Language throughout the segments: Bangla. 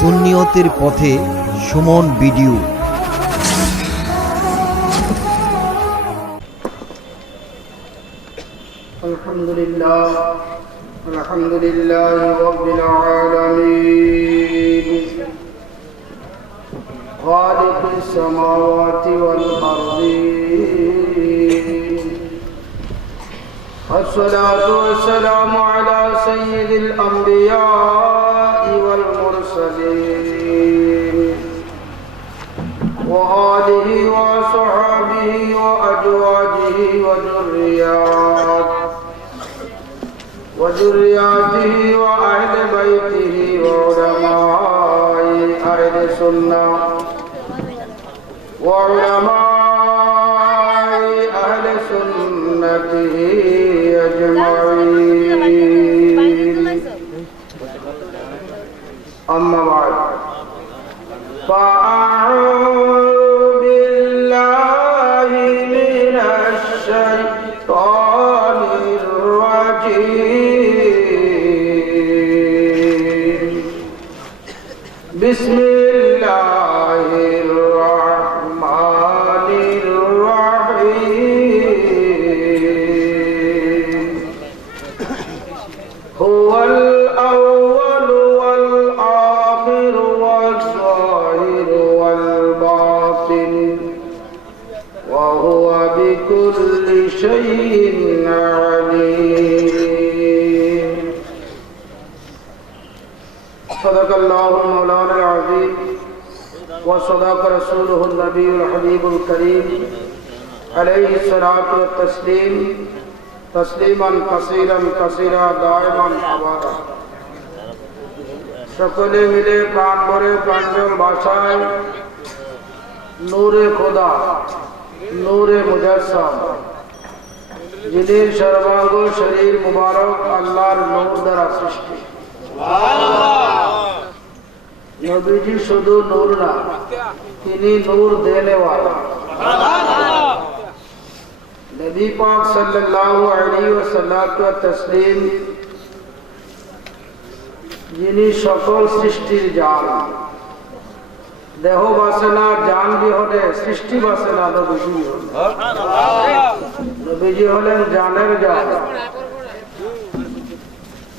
সুন্নিয়তের পথে সুমন ভিডিও। আলহামদুলিল্লাহ রাব্বিল আলামিন খালিকিস সামাওয়াতি ওয়াল আরদিন আসসালাতু ওয়াসসালামু আলা সাইয়্যিদিল আমবিয়া ওয়াল মুরসালিন ওয়া আলিহি ওয়া সাহবিহি ওয়া আজওয়াজিহি ওয়া وذرياته وأهل بيته وعلماء أهل السنة وعلماء أهل سنته أجمعين. أما بعد فأعوذ بالله من الشيطان الرجيم. بسم الله الرحمن الرحيم. هو الأول والآخر والظاهر والباطن وهو بكل شيء عليم. صدق الله مولانا العظيم وصدق رسوله النبي الحبيب الكريم عليه الصلاة والتسليم تسليما كثيرا كثيرا دائما أبدا. সকলে মিলে প্রাণ ভরে প্রাঞ্জল ভাষায় নূরে খোদা নূরে মুজাসসাম যিনি সর্বাঙ্গ শরীর মুবারক আল্লাহর নূর দ্বারা সৃষ্টি। নবীজি শুধু নূর না, তিনি নূর দেনে ওয়ালা। নবী পাক সাল্লাল্লাহু আলাইহি ওয়াসাল্লাম তাসলিম যিনি সকল সৃষ্টির জান। দেহ বাসে না, জান বিহনে সৃষ্টি বাসে না, নবীজি হলেন জানের জান,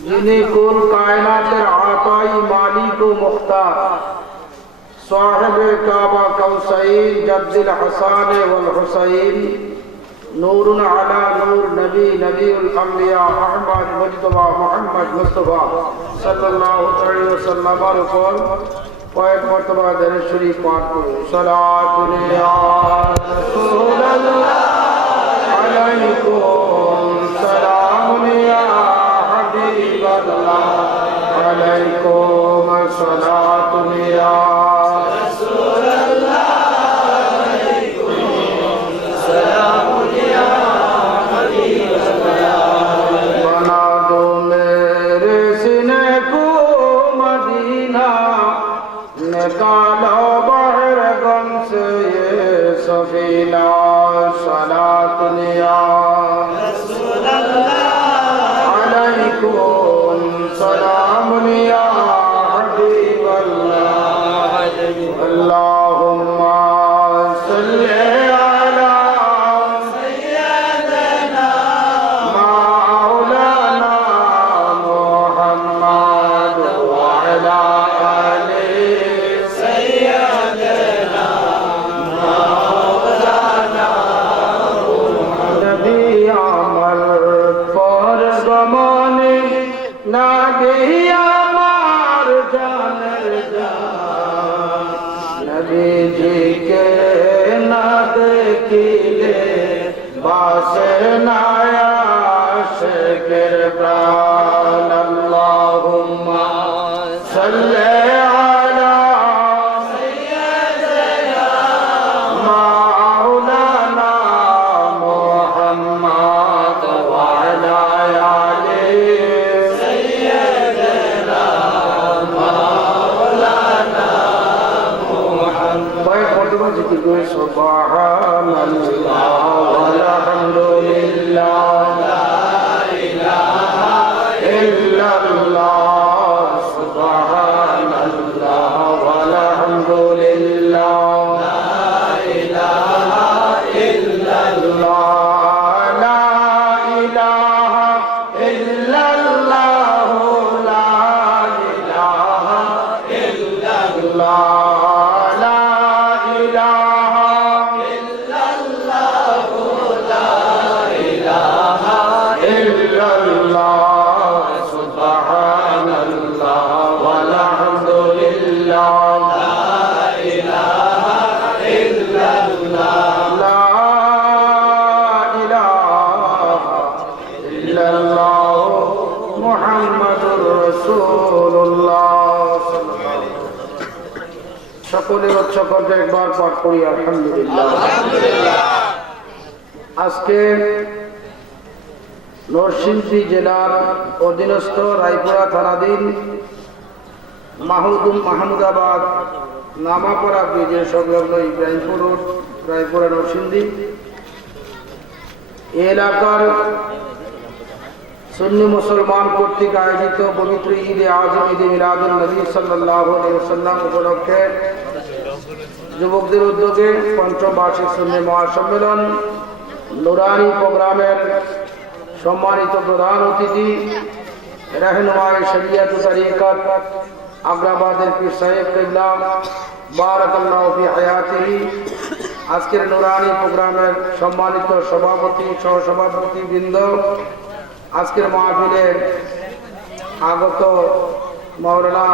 যিনি কুল কায়নাতের আতাই মালিক ও মুখতার, সাহেবে কাবা কাউসাইন জাদ্দিল হাসান ওয়াল হুসাইন, নূরুন আলা নূর, নবী নবীউল আম্বিয়া আহমদ মুজতবা মুহাম্মদ মুস্তাফা সাল্লাল্লাহু আলাইহি ওয়াসাল্লামের উপর কয়েক মর্তবা দরুদ শরীফ পাঠ করুন। সালাতুন ইয়া রাসূলুল্লাহ আলাইকুম সালামুন ইয়া হাবিবাল্লাহ আলাইকুম সালাতুন ইয়া রাসূলুল্লাহ আলাইকুম সালামুন ইয়া হাবিবাল্লাহ। বনা দো মেরে সিনে কো মদিনা निकालो बाहर गम से ये सफीना। सलातुन या रसूलल्लाह अलैकुम सलामुन या हबीबल्लाह। अल्लाहुम्मा सल्ली अला सय्यिदना मौलाना मुहम्मद व अला Allahumma salli ala sayyidina maulana Muhammad wa ala ali sayyidina maulana Muhammad. Subhanallah walhamdulillah la ilaha illallah subhanallah সকলের উচ্চ করতে একবার পাঠ করি আলহামদুলিল্লাহ। আজকে নরসিংদী জেলার অধীনস্থ রায়পুরা থানাধীন মাহমুদাবাদ নামাপাড়া ব্রিজের সংলগ্ন ইব্রাহিমপুর রোড, রায়পুরা নরসিংদী এলাকার সুন্নি মুসলমান কর্তৃক আয়োজিত পবিত্র ঈদে আজম ঈদে মিলাদুন নবী সাল্লাল্লাহু আলাইহি ওয়াসাল্লাম উপলক্ষে যুবকদের উদ্যোগে পঞ্চম বার্ষিক সুন্নি মহাসম্মেলন নুরানি প্রোগ্রামের সম্মানিত প্রধান অতিথি রাহনুমায়ে শরিয়ত ও তরিকত আগ্রাবাদের পীর সাহেব কিবলা বারাকাল্লাহু ফি হায়াতিহি, আজকের নুরানি প্রোগ্রামের সম্মানিত সভাপতি সহসভাপতি বৃন্দ, আজকের মাহফিলের আগত মাওলানা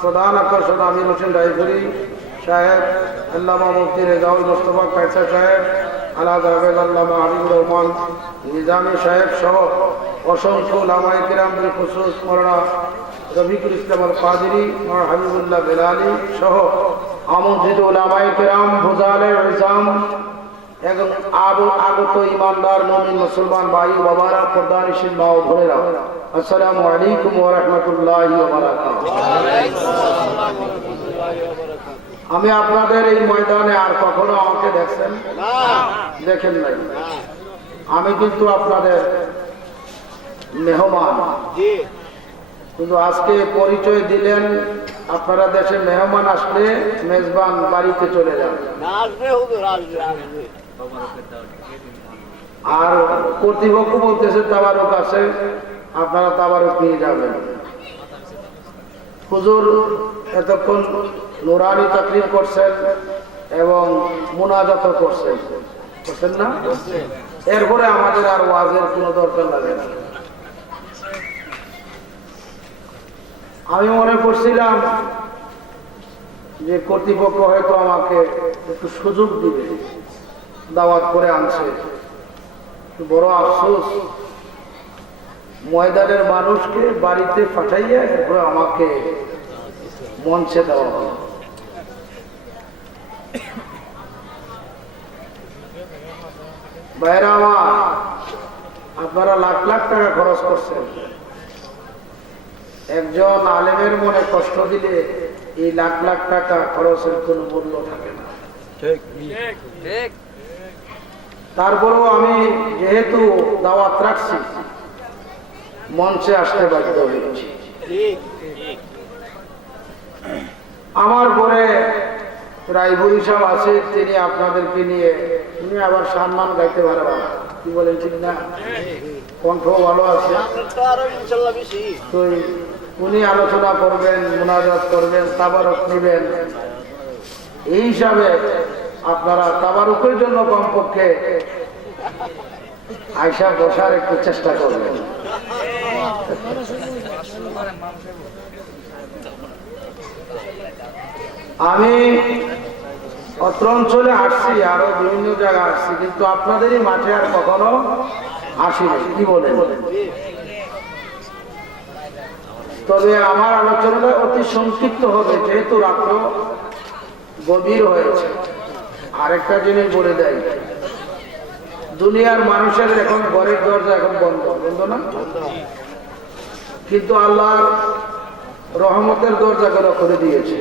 প্রধান আকর্ষণ আমির হোসেন রায়পুরি সাহেব, আল্লামা মুফতি রেজাউল মুস্তফা কায়সা সাহেব, আলাদা আবেদ আল্লামা হাবিবুর রহমান নিজামী সাহেব সহ অসংখ্য উলামায়ে কিরাম বিখুসুস মাওলানা রফিকুল ইসলাম আল কাদেরী, মাওলানা হাবিবুল্লাহ বেলালী সহ আমন্ত্রিত উলামায়ে কিরাম, ফুজালে ইসলাম এবং আগত ইমানদার মুমিন মুসলমান ভাই ও বাবারা, পর্দানিশীন মা ও বোনেরা, আসসালামু আলাইকুম ওয়া রাহমাতুল্লাহি ওয়া বারাকাতুহু। আমি আপনাদের এই ময়দানে আর কখনো আমাকে দেখছেন? দেখেন নাই। আমি কিন্তু আপনাদের মেহমান, কিন্তু আজকে পরিচয় দিলেন। আপনারা দেশে মেহমান আসলে মেজবান বাড়িতে চলে যান, আর কর্তৃপক্ষ বলতেছে তাবারুক আছে, আপনারা তাবারুক নিয়ে যাবেন। হুজুর এতক্ষণ নুরানি তাকরীর করছেন এবং মুনাজাত করছেন না? এরপরে আমাদের আর ওয়াজের কোনো দরকার লাগে না। আমি মনে করছিলাম যে কর্তৃপক্ষ হয়তো আমাকে একটু সুযোগ দিবে, দাওয়াত করে আনছে। বড় আফসোস, ময়দানের মানুষকে বাড়িতে পাঠাইয়া এরপরে আমাকে মঞ্চে দেওয়া হলো। ভাইরা আমার, আপনারা লাখ লাখ টাকা খরচ করছেন, একজন আলেমের মনে কষ্ট দিলে এই লাখ লাখ টাকা খরচের কোনো মূল্য থাকে না। তারপরেও আমি যেহেতু দাওয়াত রাখছি, মঞ্চে আসতে বাধ্য হয়েছি। আমার পরে রায়পুরি সাহেব আছে, তিনি আপনাদেরকে নিয়ে উনি আবার সম্মান গাইতে ভালো, কি বলেন ঠিক না? কণ্ঠ ভালো আছে, তো উনি আলোচনা করবেন, মুনাজাত করবেন, তাবারুক নেবেন। এই হিসাবে আপনারা তাবারুকের জন্য কমপক্ষে আয়সা বসার একটু চেষ্টা করবেন। আমি অত্র অঞ্চলে আসছি, আরো বিভিন্ন জায়গায় আসছি, কিন্তু আপনাদেরই মাঠে আর কখনো আসিনি। কি বলেন? তবে আমার আলোচনাটা অতি সংক্ষিপ্ত হবে, যেহেতু রাত্র গভীর হয়েছে। আরেকটা জিনিস বলে দেয়, দুনিয়ার মানুষের এখন ঘরের দরজা এখন বন্ধ, বন্ধ না? কিন্তু আল্লাহর রহমতের দরজা করে দিয়েছে।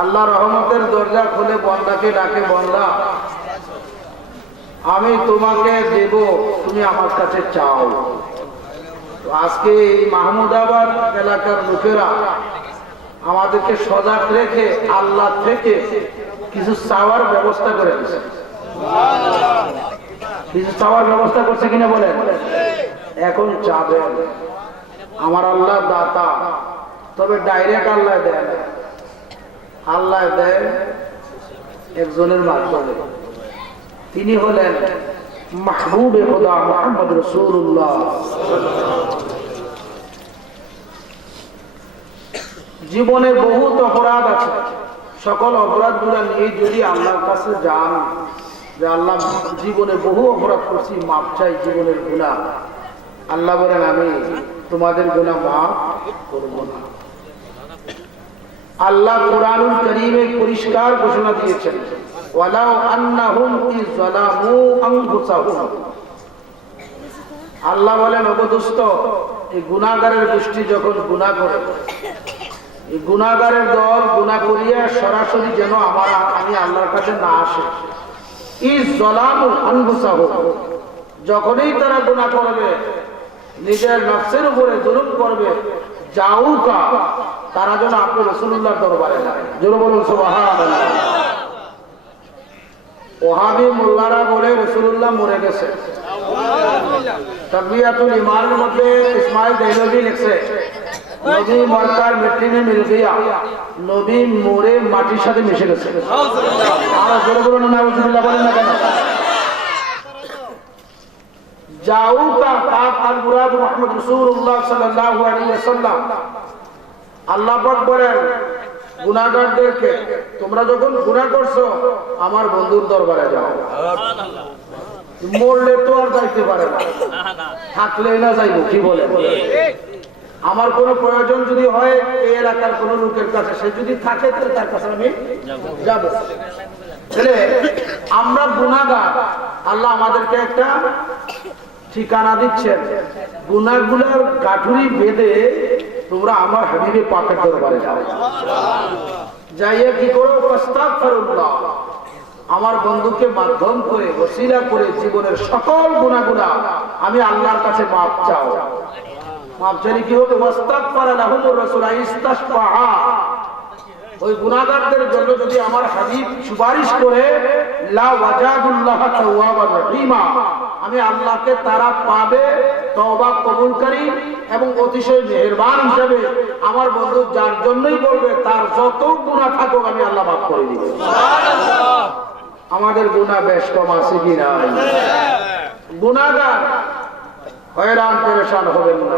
আল্লাহ রহমতের দরজা খুলে বন্দাকে ডাকে, বন্দা আমি তোমাকে দেব, তুমি আমার কাছে চাও। আজকে এই মাহমুদাবাদ এলাকার লোকেরা আমাদেরকে সজাগ রেখে আল্লাহ থেকে কিছু চাওয়ার ব্যবস্থা করে দিচ্ছে। কিছু চাওয়ার ব্যবস্থা করছে কিনা বলেন? এখন চাবেন, আমার আল্লাহ দাতা, তবে ডাইরেক্ট আল্লাহ দেয় না, আল্লাহ দেয় একজনের মাধ্যমে, তিনি হলেন মাহবুবে খোদা মুহাম্মদ রাসূলুল্লাহ। জীবনে বহুত অপরাধ আছে, সকল অপরাধগুলো নিয়ে যদি আল্লাহর কাছে যান যে আল্লাহ জীবনে বহু অপরাধ করছি, মাপ চাই জীবনের গুনাহ, আল্লাহ বলেন আমি তোমাদের গুনাহ মাফ করব না। আল্লাহ কুরআনুল কারীমে পরিষ্কার ঘোষণা দিয়েছেন, ওয়ালাউ আন্নাহুম ইয যালামু আনফুসাহুম। আল্লাহ বলেন ওগো দোস্ত, এই গুনাহগারের গোষ্ঠী যখন গুনাহ করে, এই গুনাহগারের দল গুনাহ করিয়া সরাসরি যেন আমি আল্লাহর কাছে না আসে। ইয যালামু আনফুসাহুম, যখনই তারা গুনাহ করবে, নিজের নফসের উপরে জুলুম করবে, যাউকা, তারা যেন আপনি রাসূলুল্লাহর দরবারে যায়। জোরে বলুন সুবহানাল্লাহ। ওহাবি মোল্লারা বলে রাসূলুল্লাহ মরে গেছে। তাকবিয়াতুল ইমানের মধ্যে ইসমাইল দেহলভি লিখছে, নবী মরকার মিট্টি মে মিল গয়া, নবী মরে মাটির সাথে মিশে গেছে। আর জোরে বলুন নাউজুবিল্লাহ বলেন না কেন? যাউকা কাফ আল মুরাদ মুহাম্মদ রাসূলুল্লাহ সাল্লাল্লাহু আলাইহি ওয়াসাল্লাম। আল্লাহ পাক বলেন গুনাহগারদেরকে, তোমরা যখন গুনাহ করছো আমার বন্ধুর দরবারে যাও। মরলে তো আর যাইতে পারে না, থাকলে না যাইবো, কি বলে? আমার কোনো প্রয়োজন যদি হয় এই এলাকার কোন লোকের কাছে, সে যদি থাকে তাহলে তার কাছে আমি যাব। আমরা গুনাহগার, আল্লাহ আমাদেরকে একটা ঠিকানা দিচ্ছেন, গুনাহগুলোর গাঠুরি বেঁধে তোমরা আমার হাবিবে পাকের দরবারে যাও। যাইয়া কি করো? আস্তাগফিরুল্লাহ, আমার বন্ধুকে মাধ্যম করে ওসিলা করে জীবনের সকল গুনাহগুলো আমি আল্লাহর কাছে মাপ চাও। মাপ চাইলে কি হবে? ওয়াস্তাগফারা লাহুমুর রাসূল ইস্তাশফাআ। ওই গুনাহগারদের জন্য যদি আমার হাবিব সুপারিশ করে, লা ওয়াজাদুল্লাহ তাওয়াবার রহিমা, আমি আল্লাহকে তারা পাবে তওবা কবুলকারী এবং অতিশয় মেহেরবান হিসেবে। আমার বন্ধু যার জন্যই বলবে তার যত গুনাহ থাকুক আমি আল্লাহ মাফ করে দিব। সুবহানাল্লাহ। আমাদের গুনাহ বেশ কম আছে কি না? গুনাহগার হয়রান পেরেশান হবেন না,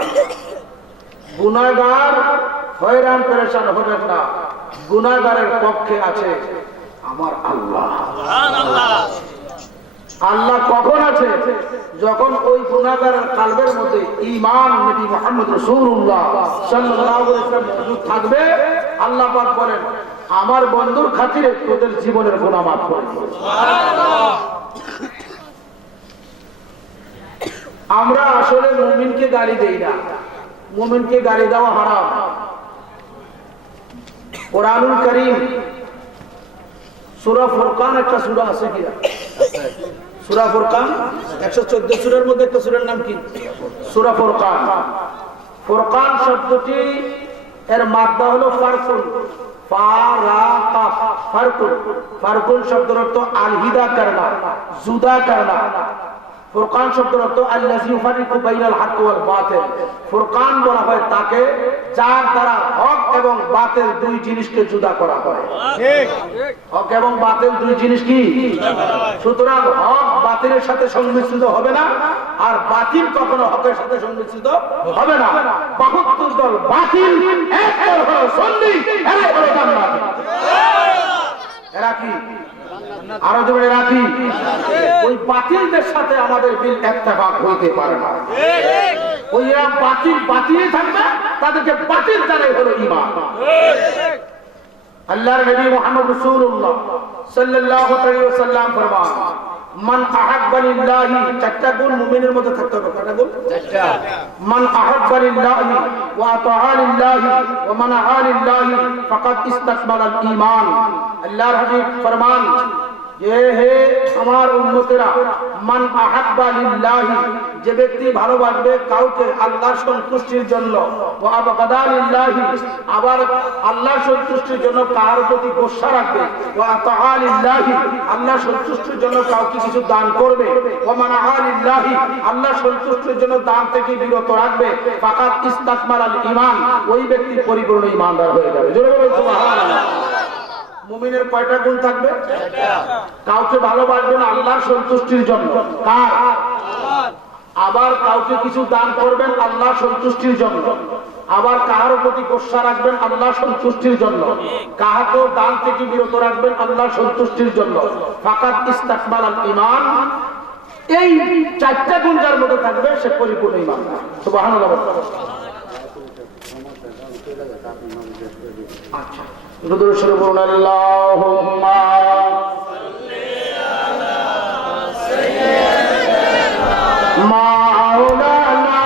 গুনাহগার হয়রান পেরেশান হবেন না। গুনাহগারের পক্ষে আছে আমার আল্লাহ। সুবহানাল্লাহ। আল্লাহ কখন আছে? যখন ওই গুনাহগারের কালবের মধ্যে ঈমান নবী মুহাম্মদ রাসূলুল্লাহ সাল্লাল্লাহু আলাইহি ওয়াসাল্লাম মওজুদ থাকবে। আল্লাহ পাক বলেন আমার বন্ধুর খাতিরে তোদের জীবনের গুনাহ মাফ করে দেব। সুবহানাল্লাহ। আমরা আসলে মুমিনকে গালি দেই না, মুমিনকে গালি দেওয়া হারাম। কোরআনুল কারীম সূরা ফুরকান, একটা সূরা আছে কি? সূরা ফুরকান 114 সূরার মধ্যে একটা সূরার নাম কি? সূরা ফুরকান। ফুরকান শব্দটি এর মাদ্দা হলো ফারকুন, ফারাকা, ফারকুন। ফারকুন শব্দের অর্থ আলহিদা করনা, জুদা করনা। ফুরকান শব্দের অর্থ আল্লাযী ইউফারিকু বাইনাল হক ওয়াল বাতিল। ফুরকান বলা হয় তাকে যার দ্বারা হক এবং বাতিল দুই জিনিসকে জুদা করা হয়। ঠিক, হক এবং বাতিল দুই জিনিস কি? সুতরাং হক বাতিলের সাথে সংমিশ্রিত হবে না, আর বাতিল কখনো হকের সাথে সংমিশ্রিত হবে না। ৭২ দল বাতিল, এক দল হলো সুন্নি, এরা হলো জান্নাতি। এরা কি? আরো জোরে রাখি, ওই বাতিলদের সাথে আমাদের বিল ইত্তেফাক হইতে পারে না। ওই এরা বাতিলই থাকবে, তাদেরকে বাতিল জানাই হলো ঈমান। আল্লাহর নবী মুহাম্মদ রাসূলুল্লাহ সাল্লাল্লাহু আলাইহি ওয়াসাল্লাম ফরমান, মান আহাব্বা লিল্লাহি, চারটা গুণ মুমিনের মধ্যে থাকতে হবে। কয়টা গুণ? চারটা। মান আহাব্বা লিল্লাহি ওয়া আতাআ লিল্লাহি ওয়া মানাআ লিল্লাহি ফাকাদ ইসতাকমালাল ঈমান। আল্লাহর হাবিব ফরমান, এ হে আমার উম্মতেরা, মান আহাব্বা লিল্লাহি, যে ব্যক্তি ভালোবাসবে কাউকে আল্লাহর সন্তুষ্টির জন্য, ওয়া আবগাদালিল্লাহি, আবার আল্লাহর সন্তুষ্টির জন্য কার প্রতি গোসা রাখবে, ওয়া তাআলিল্লাহি, আল্লাহর সন্তুষ্টির জন্য কাউকে কিছু দান করবে, ওয়া মানআলিল্লাহি, আল্লাহর সন্তুষ্টির জন্য দান থেকে বিরত রাখবে, ফাকাত ইস্তাকমালাল ঈমান, ওই ব্যক্তি পরিপূর্ণ ঈমানদার হয়ে যাবে। জোরে বলুন সুবহানাল্লাহ। মুমিনের কয়টা গুণ থাকবে? কাউকে ভালোবাসবেন আল্লাহর সন্তুষ্টির জন্য, কার? আবার কাউকে কিছু দান করবেন আল্লাহর সন্তুষ্টির জন্য, আবার কাহার প্রতি গোসা রাখবেন আল্লাহর সন্তুষ্টির জন্য, কাহাকেও দান থেকে বিরত রাখবেন আল্লাহর সন্তুষ্টির জন্য। ফাকাত ইস্তাকমালাল ঈমান, এই চারটা গুণ যার মধ্যে থাকবে সে পরিপূর্ণ ঈমানদার। সুবহানাল্লাহ। আচ্ছা, দুরূদ শরীফ পড়ুন। আল্লাহুম্মা সাল্লি আলা সাইয়্যিদিনা মাওলানা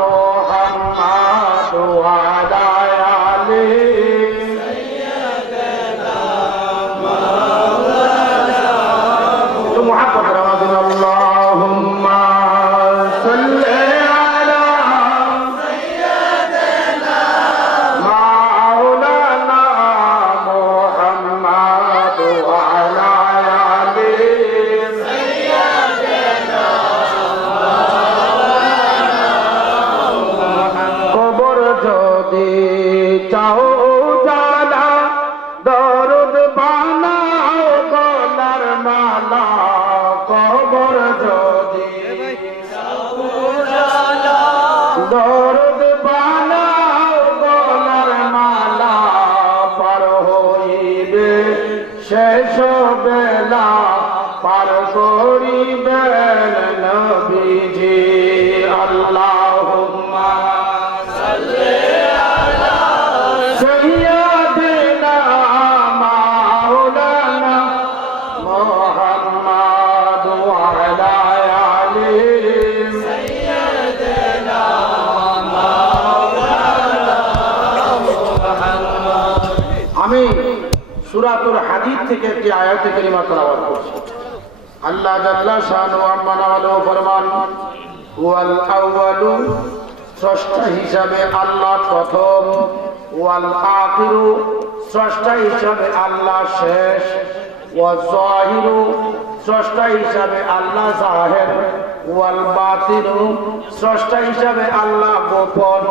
মুহাম্মাদ ওয়া আলা আলি সাইয়্যিদিনা মাওলানা। তো মুহাব্বত আমাদের আল্লাহুম্মা সাল্লি দরদ বানাও গলার মালা, পার হইবে শেষ বেলা, পার করিবেন নবীজি। আল্লাহুম্মা সাল্লি আলা সাইয়্যিদিনা মাওলানা মুহাম্মাদ ওয়া আলা আলি সাইয়্যিদিনা মাওলানা মুহাম্মাদ। আমি সূরাতুল হাদীদ থেকে একটি আয়াত কারিমা তেলাওয়াত করছি। আল্লাহ জাল্লা শানু আম্মা নাওয়ালু ফরমান, ওয়াল আউয়ালু, স্রষ্টা হিসাবে আল্লাহ প্রথম, ওয়াল আখিরু, স্রষ্টা হিসাবে আল্লাহ শেষ, ওয়াজ যাহিরু, স্রষ্টা হিসাবে আল্লাহ জাহের, ওয়াল বাতিনু, স্রষ্টা হিসাবে আল্লাহ গোপন,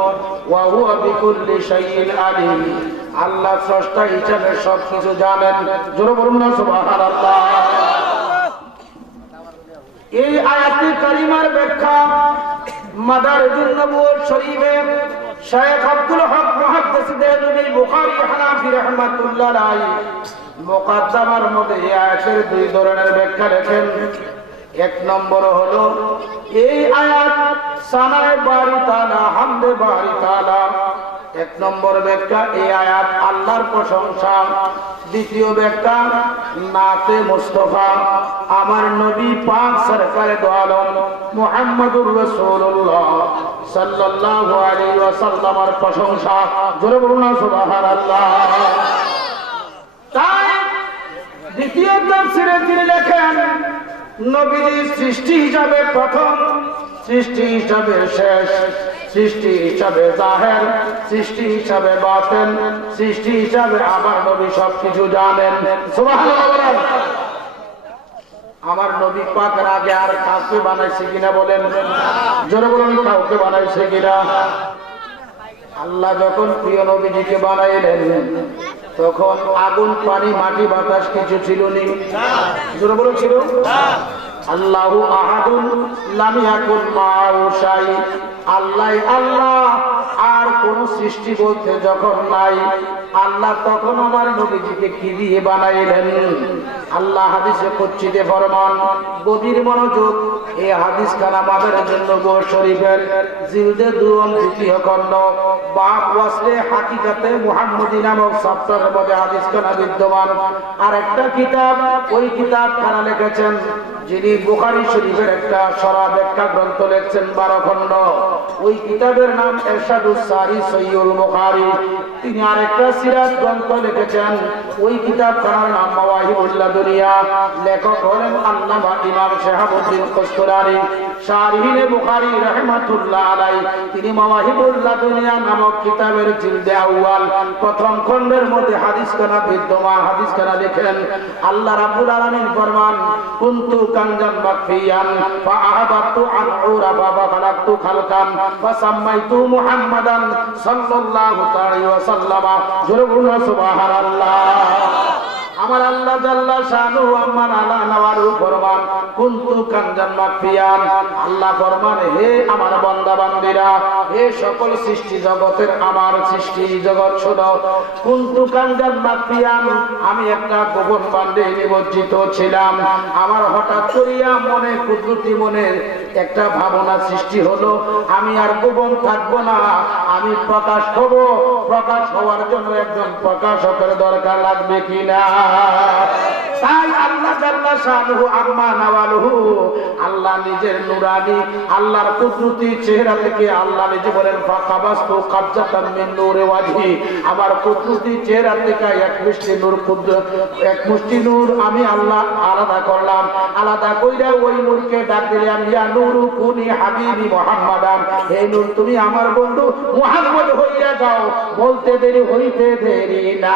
ওয়া হুয়া বিকুল্লি শাইইন আলিম, আল্লাহ স্রষ্টা হিসাবে সবকিছু জানেন। জোরে বলুন না সুবহানাল্লাহ। এই আয়াতে কারিমার ব্যাখ্যা মাদারিজুন নবুওয়াত শরীফের শায়খ আব্দুল হক মুহাদ্দিস দেওবন্দি বুখারী হানাফি রাহমাতুল্লাহ আলাইহি মুকাদ্দামার মধ্যে এই আয়াতের দুই ধরনের ব্যাখ্যা লেখেন। এক নম্বর হলো এই আয়াত সানায়ে বারি তাআলা, হামদে বারি তাআলা। এক নম্বর ব্যাখ্যা এই আয়াত আল্লাহর প্রশংসা। দ্বিতীয় ব্যাখ্যা নাতে মুস্তাফা, আমার নবী পাক সরকারে দো আলম মুহাম্মদুর রাসূলুল্লাহ সাল্লাল্লাহু আলাইহি ওয়াসাল্লামের প্রশংসা। জোরে বলুন না সুবহানাল্লাহ। তাই দ্বিতীয় তাফসীরে তিনি লেখেন, নবীজি সৃষ্টি হিসাবে প্রথম, সৃষ্টি হিসাবে শেষ, সৃষ্টি হিসাবে জাহের, সৃষ্টি হিসাবে বাতিন, সৃষ্টি হিসাবে আমার নবী সবকিছু জানেন। সুবহানাল্লাহ। আমার নবী পাকের আগে আর কাউকে বানাইছে কিনা বলেন? জোরে বলুন, কাউকে বানাইছে কিনা? আল্লাহ যখন প্রিয় নবীজিকে বানাইলেন তখন আগুন, পানি, মাটি, বাতাস কিছু ছিল নি? জোরে বলুন ছিল? আল্লাহু আহাদুন লাম ইয়াকুন মাআহু শাই, আল্লাহ আল্লাহ, আর কোন সৃষ্টি বলতে যখন নাই, আল্লাহ তখন আমার নবীজিকে কি দিয়ে বানাইলেন? আল্লাহ হাদিসে কুদসিতে ফরমান, গভীর মনোযোগ, এই হাদিস খানা আমাদের জন্য বুখারী শরীফের জিলদে 2 দ্বিতীয় খণ্ড বাব ওয়াসলে হাকিকাতে মুহাম্মদী নামক চ্যাপ্টারের মধ্যে হাদিস খানা বিদ্যমান। আর একটা কিতাব, ওই কিতাব খানা লিখেছেন যিনি বুখারী শরীফের একটা সরা ব্যাখ্যা গ্রন্থ লিখছেন 12 খণ্ড, ওই কিতাবের নাম ইরশাদুস সারি সহিহুল বুখারী। তিনি আরেকটা সিরাত গ্রন্থ লিখেছেন, ওই কিতাবখানার নাম মাওয়াহিবুল লাদুনিয়া। লেখক হলেন আল্লামা ইমাম শিহাবুদ্দিন কস্তলানী শারহিনে বুখারী রাহমাতুল্লাহ আলাইহি। তিনি মাওয়াহিবুল লাদুনিয়া নামক কিতাবের জিলদে আউয়াল প্রথম খণ্ডের মধ্যে হাদিসখানা বিদ্যমান, হাদিসখানা লিখেন আল্লাহ রাব্বুল আলামিন ফরমান, কুনতু কানজান মাকফিয়ান ফাআহাবাতু আন উরাফা ফাখালাকতু খালকান ফাসাম্মাইতু মুহাম্মাদান সাল্লাল্লাহু আলাইহি ওয়াসাল্লাম। জোরে বলুন সুবহানাল্লাহ। আমার আল্লাহ জাল্লা শানুহু আম্মা আলা নওয়ারু ফরমান, কুনতু কানজান মাকফিয়ান। আল্লাহ ফরমান, হে আমার বান্দা বান্দীরা, হে সকল সৃষ্টি জগতের আমার সৃষ্টি জগৎ শোনো, কুনতু কানজান মাকফিয়ান, আমি একটা গোপন বান্ডে নিমজ্জিত ছিলাম। আমার হঠাৎ করিয়া মনে কুদরতি মনে একটা ভাবনা সৃষ্টি হলো, আমি আর গোপন থাকবো না, আমি প্রকাশ হব। প্রকাশ হওয়ার জন্য একজন প্রকাশকের দরকার লাগবে কিনা? তাই আল্লাহ জাল্লা শানুহু আম্মা নাওয়ালুহু, আল্লাহ নিজের নূরানি আল্লাহর কুদরতি চেহারা থেকে আল্লাহ নিজে বলেন, ফাকাবাস্তু কাবজাতাম মিন নূরি ওয়াজহি, আমার কুদরতি চেহারা থেকে এক মুষ্টি নূর আমি আল্লাহ আলাদা করলাম। আলাদা কইরা ওই নূরকে ডাক দিলাম, ইয়া নূরু কুনি হাবিবি মুহাম্মাদান, হে নূর তুমি আমার বন্ধু মুহাম্মদ হইয়া যাও, বলতে দেরি হইতে দেরি না।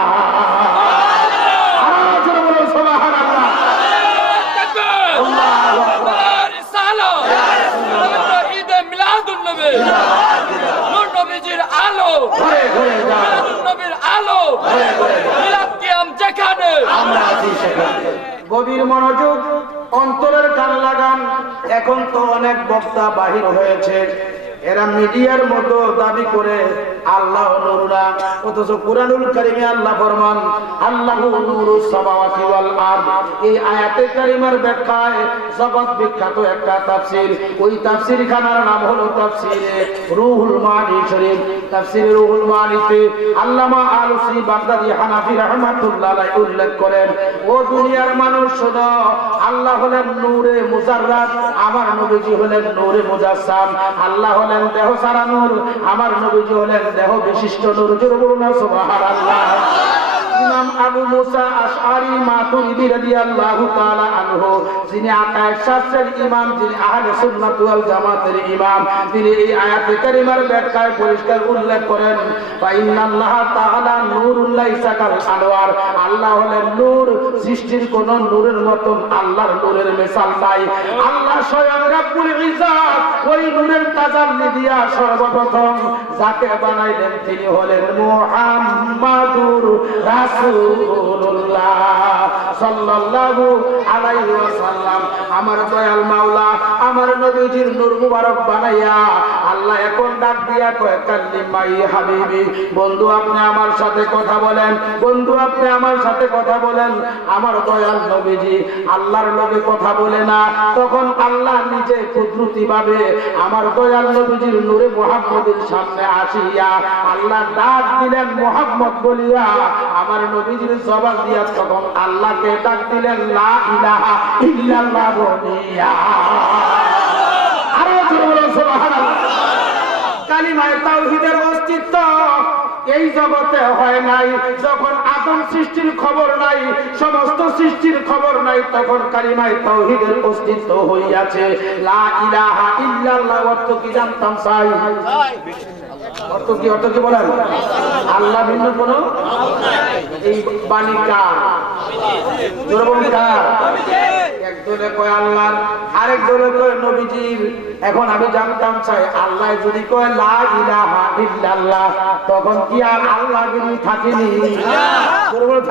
গভীর মনোযোগ, অন্তরের কান লাগান। এখন তো অনেক বক্তা বাহির হয়েছে, এরা মিডিয়ার মতো দাবি করে আল্লাহ নূরুনা, অথচ কুরআনুল কারীমে আল্লাহ ফরমান, আল্লাহু নূরুস সামাওয়াতি ওয়াল আরদ। এই আয়াতে কারিমার ব্যাখ্যায় জগৎ বিখ্যাত একটা তাফসীর, ওই তাফসীর খানার নাম হলো তাফসীরে রুহুল মানি শরীফ। তাফসীরে রুহুল মানিতে আল্লামা আলুসি বাগদাদি হানাফি রাহমাতুল্লাহ আলাইহি উল্লেখ করেন, ও দুনিয়ার মানুষ শোনো, আল্লাহ হলেন নূরে মুজাররাদ, আমার নবীজি হলেন নূরে মুজাসসাম। আল্লাহ হলেন দেহ সারা নূর, আমার নবীজি হলেন দেহ বিশিষ্ট নূর। জোরে বলুন সুবহানাল্লাহ। ইমাম আবু মুসা আশআরী মাতুরিদি রাদিয়াল্লাহু তাআলা আনহু, যিনি আকায়েদ শাস্ত্রের ইমাম, যিনি আহলে সুন্নাত ওয়াল জামাতের ইমাম, তিনি এই আয়াতে কারিমার ব্যাখ্যায় পরিষ্কার উল্লেখ করেন, ফা ইন্নাল্লাহা তাআলা নূরুল লাইসা কাল আনওয়ার, আল্লাহ হলেন নূর, সৃষ্টির কোন নূরের মতন আল্লাহর নূরের মিসাল নাই। আল্লাহ স্বয়ং রব্বুল ইজ্জত ওই নূরের তাজাল্লি দিয়া সর্বপ্রথম যাকে বানাইলেন তিনি হলেন মুহাম্মাদুর রাসূলুল্লাহ সাল্লাল্লাহু আলাইহি ওয়াসাল্লাম। আমার দয়াল মাওলা আমার নবীজির নূর মুবারক বানাইয়া আল্লাহ এখন ডাক দিয়া কয়, কাল্লিমাই হাবিবি, বন্ধু আপনি আমার সাথে কথা বলেন, বন্ধু আপনি আমার সাথে কথা বলেন। আমার দয়াল নবীজি আল্লাহর লগে কথা বলে না, তখন আল্লাহ নিজে কুদরতি ভাবে আমার দয়াল নবীজির নূরে মুহাম্মদের সামনে আসিয়া আল্লাহ ডাক দিলেন মুহাম্মদ বলিয়া। আমার নবীজির জবাব দিয়া তখন আল্লাহকে ডাক দিলেন লা ইলাহা ইল্লাল্লাহ বলিয়া। আরো জোরে সুবহানাল্লাহ। কালিমায়ে তাওহীদের অস্তিত্ব এই জগতে হয় নাই, যখন আদম সৃষ্টির খবর নাই, সমস্ত সৃষ্টির খবর নাই, তখন কালিমায়ে তাওহীদের অস্তিত্ব হইয়াছে। লা ইলাহা ইল্লাল্লাহ অর্থ কি জানতাম চাই? অর্থ কি? অর্থ কি বলেন? আল্লাহ ভিন্ন কোন এই বাণী কার? এক দলে কয় আল্লাহ, আরেক দলে কয় নবীজির। এখন আমি জানতাম চাই, আল্লাহ যদি কয় লা ইলাহা ইল্লাল্লাহ, তখন কি আর আল্লাহ গিরি থাকেনি?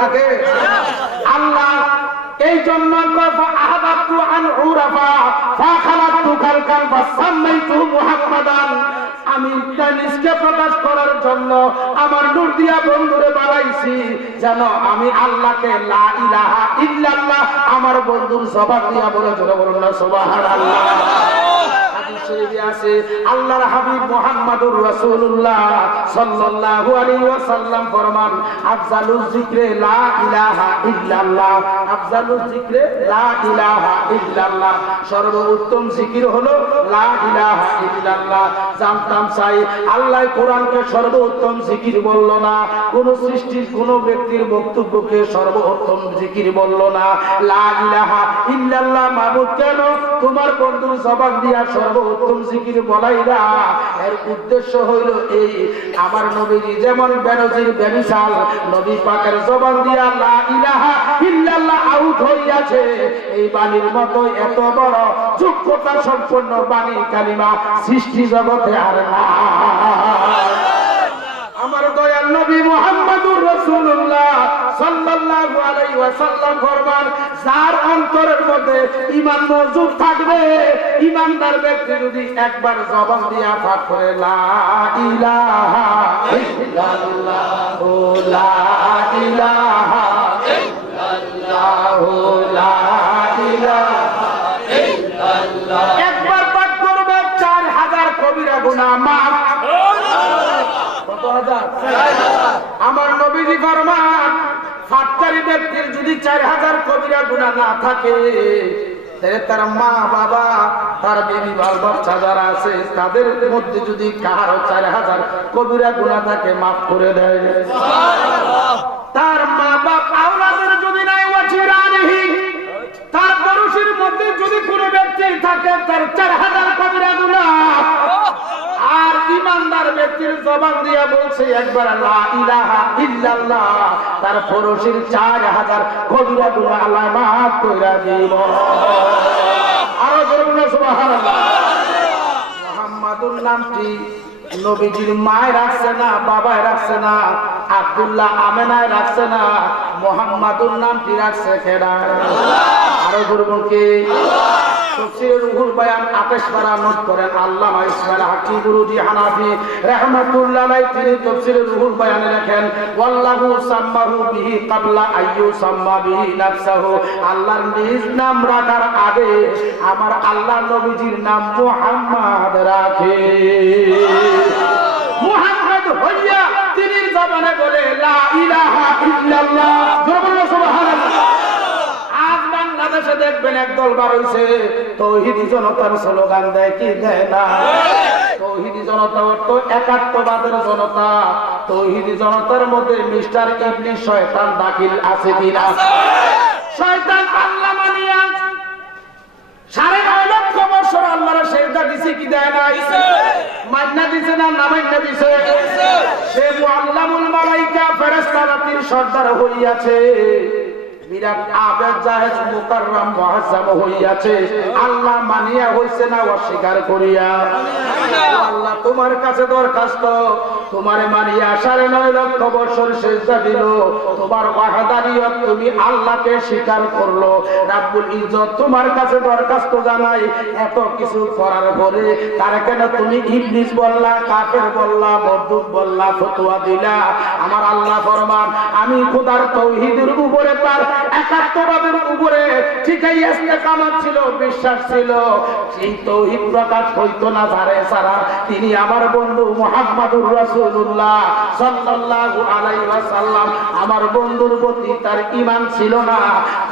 থাকে আল্লাহ। এই জন্য আহাবাতু আন উরাফা ফাখালাতু খালকান ফাসাম্মাইতু মুহাম্মাদান, আমি নিজকে প্রকাশ করার জন্য আমার নূর দিয়া বন্ধুরে বানাইছি, যেন আমি আল্লাহকে লা ইলাহা ইল্লাল্লাহ আমার বন্ধুর জবাব দিয়া বলে। জোরে বলুন না সুবহানাল্লাহ। শরীফে আছে আল্লাহর হাবিব মুহাম্মদুর রাসূলুল্লাহ সাল্লাল্লাহু আলাইহি ওয়াসাল্লাম ফরমান আফজালুজ যিকরে লা ইলাহা ইল্লাল্লাহ, আফজালুজ যিকরে লা ইলাহা ইল্লাল্লাহ, সর্বোত্তম জিকির হলো লা ইলাহা ইল্লাল্লাহ। জানতাম চাই আল্লাহ কোরআনকে সর্বোত্তম জিকির বলল না, কোন সৃষ্টির কোন ব্যক্তির বক্তব্যকে সর্বোত্তম জিকির বলল না। লা ইলাহা ইল্লাল্লাহ মাবুদ কেন তোমার বন্ধুর জবান দিয়া সর্বোত্তম জিকির বলাইলা? এর উদ্দেশ্য হইল এই, আমার নবীজি যেমন বেনজির বেমিসাল নবী পাকের জবান দিয়া লা ইলাহা ইল্লাল্লাহ আউট হইয়াছে, এই বাণীর মতো এত বড় যোগ্যতা সম্পন্ন বাণী কালিমা সৃষ্টি জগতে আর না। আমার দয়াল নবী মুহাম্মদুর রাসূলুল্লাহ সাল্লাল্লাহু আলাইহি ওয়াসাল্লাম ফরমান যার অন্তরের মধ্যে ঈমান মজুদ থাকবে, ঈমানদার ব্যক্তি যদি একবার জবান দিয়া পাঠ করে লা ইলাহা ইল্লাল্লাহ লা ইলাহা ইল্লাল্লাহ লা ইলাহা ইল্লাল্লাহ, একবার পাঠ করবে 4000 কবিরা গুনাহ মাফ। আমার নবীজি ফরমান ফাটকারী ব্যক্তির যদি 4000 কবিরা গুনাহ না থাকে, তাহলে তার মা বাবা তার বিবি বাল বাচ্চা যারা আছে তাদের মধ্যে যদি কারো 4000 কবিরা গুনাহ থাকে মাফ করে দেয়। তার মা বাপ আওলাদের যদি নাই ওয়াজিরানিহি, তার পড়োশীর মধ্যে যদি কোনো ব্যক্তি থাকে তার 4000 কবিরা গুনাহ, আর ঈমানদার ব্যক্তির জবান দিয়া বলছে একবার লা ইলাহা ইল্লাল্লাহ, তার পড়োশীর 4000 কবিরা গুনাহ আল্লাহ মাফ কইরা দিব। আরো বলুন সুবহানাল্লাহ। মুহাম্মাদুর নামটি নবীজির মায় রাখছে না, বাবায় রাখছে না, আব্দুল্লাহ আমেনায় রাখছে না, মুহাম্মাদুর নামটি রাখছে কেডা? আরো বলুন কি? তাফসীরে রুহুল বায়ান 28 পারা নোট করেন আল্লামা ইসমাইল হাকি গুরুজি হানাফি রাহমাতুল্লাহ আলাইহি, তিনি তাফসীরে রুহুল বায়ানে লেখেন ওয়াল্লাহু সাম্মাহু বিহি ক্বাবলা আইয়ু সাম্মা বিহি নাফসাহু, আল্লাহর নিজ নাম রাখার আগে আমার আল্লাহ নবীজির নাম মুহাম্মদ রাখে। মুহাম্মদ হইয়া তিনি জবানে বলে লা ইলাহা ইল্লাল্লাহ, জোরে সুবহানাল্লাহ। আজ বাংলাদেশে দেখবেন একদল বার হইছে তৌহিদি জনতার স্লোগান দেয়, কি দেয় না? তৌহিদি জনতা অর্থ একাত্মবাদের জনতা। তৌহিদি জনতার মধ্যে মিস্টার ইবলিস শয়তান দাখিল আছে কিনা? শয়তান আল্লাহ মানিয়া 9.5 লক্ষ বছর আল্লাহর সেজদা দিছে কি দেয় না? মান্না দিছে না, না মান্না দিছে? সে মুআল্লামুল মালাইকা ফেরেশতা জাতির সর্দার হইয়াছে, বিরাট আবেদ জাহেদ মুকাররম মুআজ্জাম হইয়াছে, আল্লাহ মানিয়া হইছে না অস্বীকার করিয়া। আল্লাহ তোমার কাছে দরখাস্ত, তোমারে মানিয়া 9.5 লক্ষ বছর সেজদা দিল, তোমার ওয়াহদানিয়ত তুমি আল্লাহকে স্বীকার করলো। রাব্বুল ইজ্জত তোমার কাছে দরখাস্ত জানাই, এত কিছু করার পরে তার কেন তুমি ইবলিস বললা, কাফের বললা, মরদুদ বললা, ফতোয়া দিলা? আমার আল্লাহ ফরমান আমি খোদার তাওহীদের উপরে তার একাত্মবাদের উপরে ঠিকই ইস্তেকামত ছিল, বিশ্বাস ছিল, সেই তাওহীদ প্রকাশ হইতো না যারে সারা তিনি আমার বন্ধু মুহাম্মদুর রাসূলুল্লাহ সাল্লাল্লাহু আলাইহি ওয়াসাল্লাম, আমার বন্ধুর প্রতি তার ঈমান ছিল না,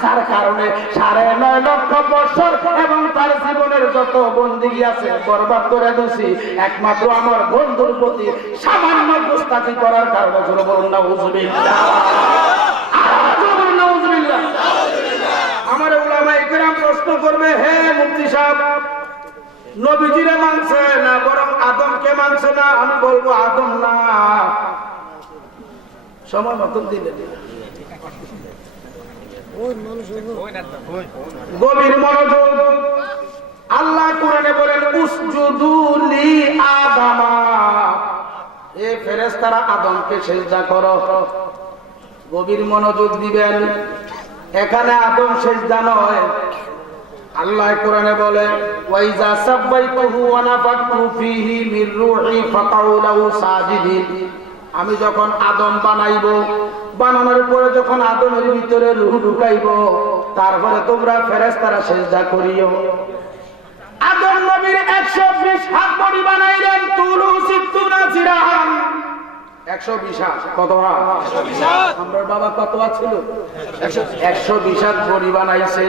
যার কারণে 9.5 লক্ষ বছর এবং তার জীবনের যত বন্দেগী আছে বরবাদ করে দিয়েছি একমাত্র আমার বন্ধুর প্রতি সামান্য গোস্তাকি করার কারণে। জোরে বলুন নাউযুবিল্লাহ। আমার উলামায়ে কেরাম প্রশ্ন করবে, হে মুফতি সাহেব নবীজিরে মানছে না বরং আদমকে মানছে না? আমি বলবো আদম না। সময় মতন দিলে গভীর মনোযোগ। আল্লাহ কোরআনে বলেন উসজুদু লি আদামা, এ ফেরেশতারা আদমকে সিজদা করো। গভীর মনোযোগ দিবেন, এখানে আদম সিজদা নয়। আল্লাহ কোরআনে বলে ওয়াইজা সাব্বাইতুহু ওয়া নাফাতু ফীহি মির রূহি ফাকাউ লাহু সাজিদিন, আমি যখন আদম বানাইব, বানানোর পরে যখন আদমের ভিতরে রূহ ঢুকাইব, তারপরে তোমরা ফেরেশতারা সিজদা করিও। আদম নবীর 120 হাত বড়ি বানাইলেন তুলু সিত্তুনা জিরাহান 120 হাত কত হাত 120 হাত আমার বাবা কত হাত ছিল 120 হাত বড়ি বানাইছে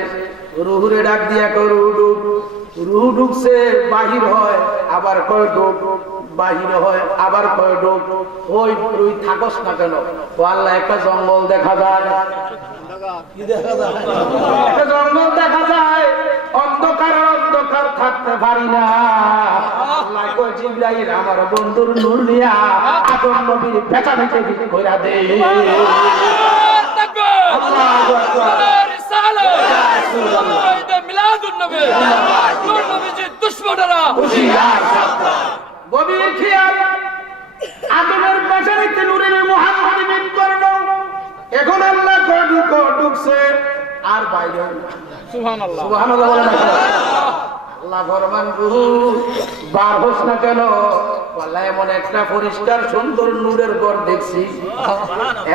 রুহুরে ডাক দিয়া কই রুহু ঢুকছে বাহির হয় আবার কয় ঢুক বাহির হয় আবার কয় ঢুক ওই তুই থাকস না কেন ও আল্লাহ একটা জঙ্গল দেখা যায় কি দেখা যায় একটা জঙ্গল দেখা যায় অন্ধকার অন্ধকার থাকতে পারি না আল্লাহ কয় জিবরাইল আমার বন্ধুর নূর নিয়া আদম নবীর পেটা পেটে দিতে কইরা দে আল্লাহু আকবার রিসালাত রাসূলুল্লাহ ঈদে মিলাদুন নবী নূর নবীজির দুশমনেরা হুশিয়ার গভীর খেয়াল আদমের পেছনেতে নূরের মুহাম্মদ মিন করলো এখন আল্লাহ ঢুকছে আর বাইরে সুবহানাল্লাহ সুবহানাল্লাহ বলেন আল্লাহ ফরমান রূহ বার হোস না কেন বলে এমন একটা পরিষ্কার সুন্দর নূরের ঘর দেখছি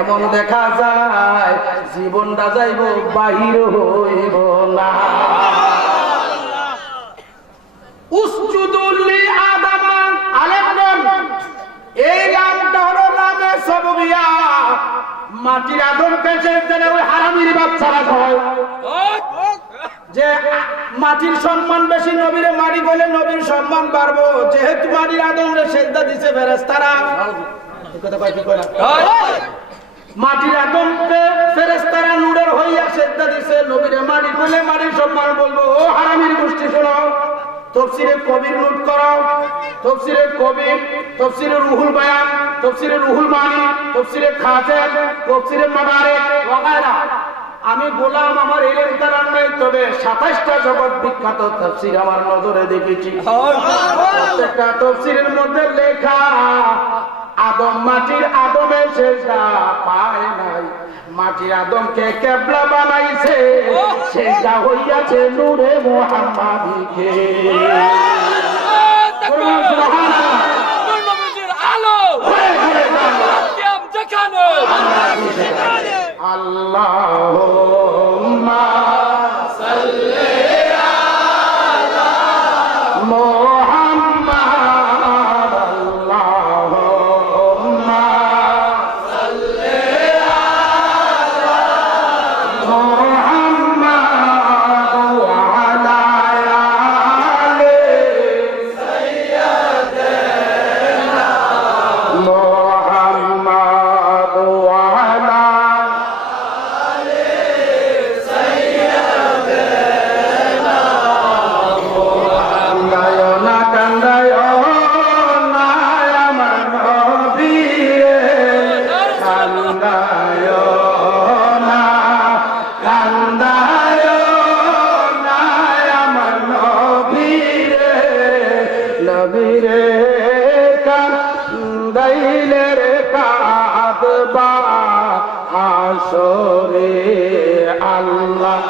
এমন দেখা যায় জীবনটা যাইব বাহির হইব না উসজুদুল লি আদম আলাইহিস এই নামটা হলো নামে সাববিয়া মাটির আদমকে যেতে ওই হারামির বাচ্চারা কয় যে মাটির সম্মান বেশি নবীর মাটি বলে নবীর সম্মান বাড়বো যেহেতু মাটির আদমরে সেজদা দিছে ফেরেশতারা এই কথা কয় কি কয় না মাটির আদমকে ফেরেশতারা নূরের হইয়া সেজদা দিছে নবীর মাটি বলে মাটির সম্মান বলবো ও হারামির গোষ্ঠী শোনো তফসিরে কবির নোট করো তফসিরে কবির তফসিরে রুহুল বায়ান তফসিরে রুহুল মানি তফসিরে খাজেন তফসিরে মাদারিক ওয়াগায়রা আমি গোলাম আমার ইলম তার নাই তবে 27টা জগৎ বিখ্যাত তাফসীর আমার নজরে দেখেছি প্রত্যেকটা তাফসীরের মধ্যে লেখা আদম মাটির আদমের সেজদা পায় নাই মাটির আদমকে কিবলা বানাইছে সেজদা হইয়াছে নূরে মুহাম্মাদিকে সুবহানাল্লাহ নূর নবীর আলো কিয়াম দেখানো আল্লাহুম্মা সাল্লি আলা মুহাম্মাদ আল্লাহুম্মা সাল্লি আলা মুহাম্মাদ ওয়া আলা আলি সাইয়্যিদিনা মুহাম্মাদ ওয়া আলা আসরে আল্লাহ